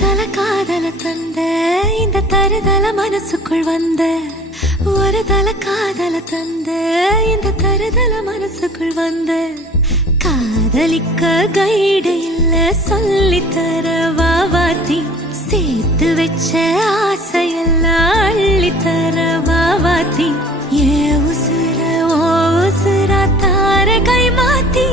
தல காதல தந்த இந்த தருதல மனசுக்குள் வந்த ஒரு தல காதல தந்த இந்த தருதல மனசுக்குள் வந்த காதலிக்க கைடு இல்ல சொல்லி தர வாவாத்தி சேர்த்து வச்ச ஆசையெல்லாம் அள்ளி தர வாவாத்தி ஏ உசுர ஓ உசுரா தார கை மாத்தி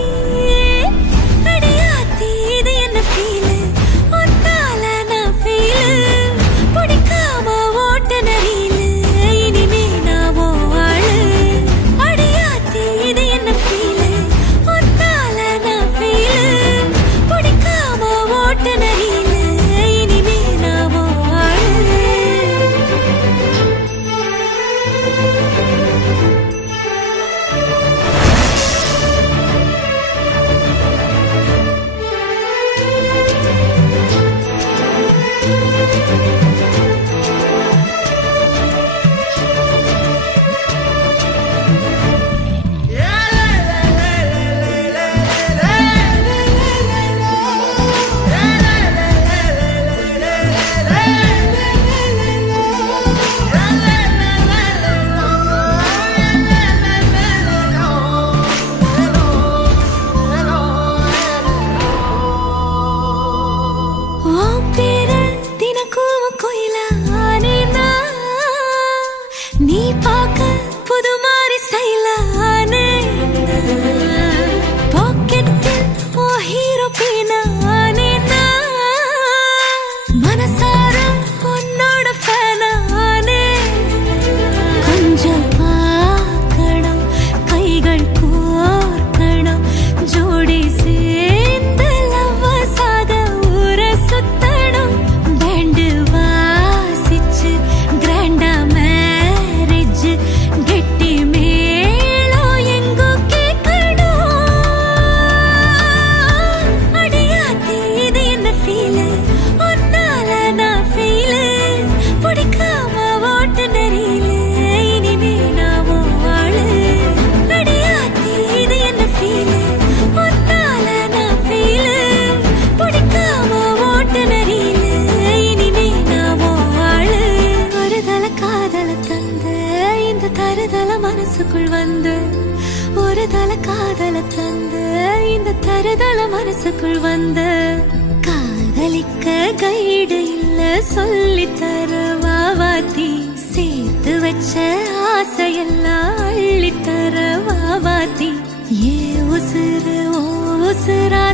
நீ பாக்க புது மாதிரி ஸ்டைலானே பாக்கெட்டில் ஓ ஹீரோ பீனானே மனசார உன்னோட ஃபேனானே கொஞ்சம் பார்க்கணும் கைகள் கோர்க்கணும் ஜோடி சேர்ந்து லவ்வசாத ஊர சுத்தணும் பேண்டு வாசிச்சு கிராண்டா மனசுக்குள் வந்து ஒரு தல காதல தந்த இந்த தருதல மனசுக்குள் வந்து காதலிக்க கைடு இல்ல சொல்லி தர வாவாத்தி சேர்த்து வச்ச ஆசையெல்லாம் அள்ளி தர வாவாத்தி ஏ உசுறு ஓ உசுரா